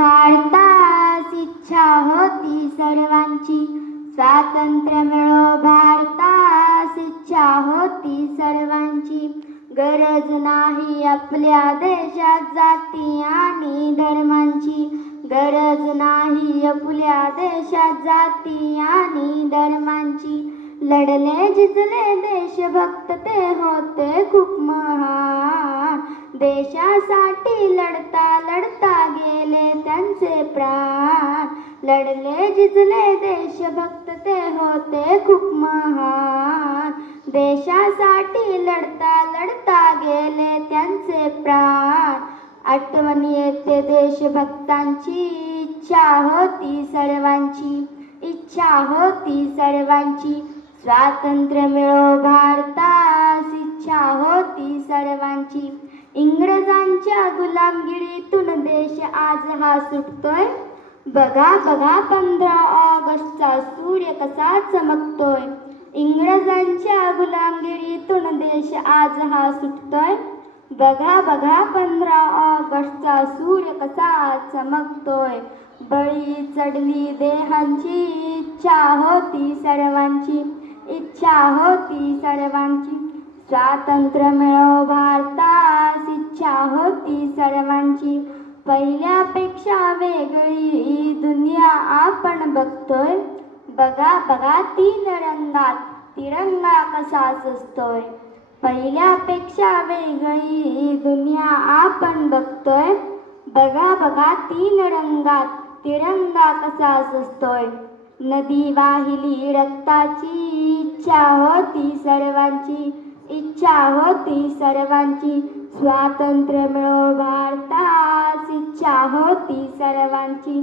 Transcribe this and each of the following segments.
भारतास इच्छा होती सर्वांची, स्वातंत्र्य मिळो भारतास इच्छा होती सर्वांची. गरज नाही आपल्या देशात जाती आणि धर्मांची, गरज नाही आपल्या देशात जाती आणि धर्मांची. लढले जिजले देशभक्त ते होते खूप महान, देशासाठी लढता लढता गेले त्यांचे प्राण. लढले जिजले देशभक्त ते होते खूप महान, देशासाठी लढता लढता गेले त्यांचे प्राण. आठवण येते देशभक्तांची, इच्छा होती सर्वांची, इच्छा होती सर्वांची. स्वातंत्र्य मिळो भारतास इच्छा होती सर्वांची. इंग्रजांच्या गुलामगिरीतून देश आज हा सुटतोय, बघा बघा 15 ऑगस्टचा सूर्य कसा चमकतोय. इंग्रजांच्या गुलामगिरीतून देश आज हा सुटतोय, बघा बघा 15 ऑगस्टचा सूर्य कसा चमकतोय. बळी चढली देहांची, इच्छा होती सर्वांची, इच्छा होती सर्वांची. स्वातंत्र्य मिळो भारतास इच्छा होती सर्वांची. पहिल्यापेक्षा वेगळी दुनिया आपण बघतोय, बघा बघा 3 रंगात तिरंगा कसा सजतोय. पहिल्यापेक्षा वेगळी दुनिया आपण बघतोय, बघा बघा 3 रंगात तिरंगा कसा सजतोय. नदी वाहिली रक्ताची, इच्छा होती सर्वांची, इच्छा होती सर्वांची. स्वातंत्र्य मिळो भारतास इच्छा होती सर्वांची,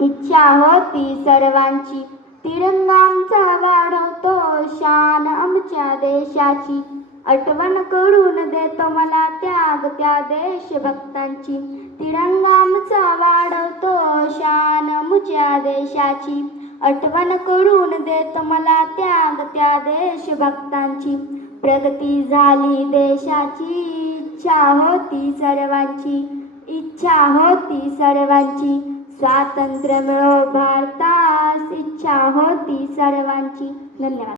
इच्छा होती सर्वांची. तिरंगा आमचा वाढवतो शान आमच्या देशाची, आठवण करून देतो मला त्याग त्या देशभक्तांची. तिरंगा आमचा वाढवतो शान आमच्या देशाची, आठवण करून देतो मला त्याग त्या देशभक्तांची. प्रगती झाली देशाची, इच्छा होती सर्वांची, इच्छा होती सर्वांची. स्वातंत्र्य मिळो भारतास इच्छा होती सर्वांची. धन्यवाद.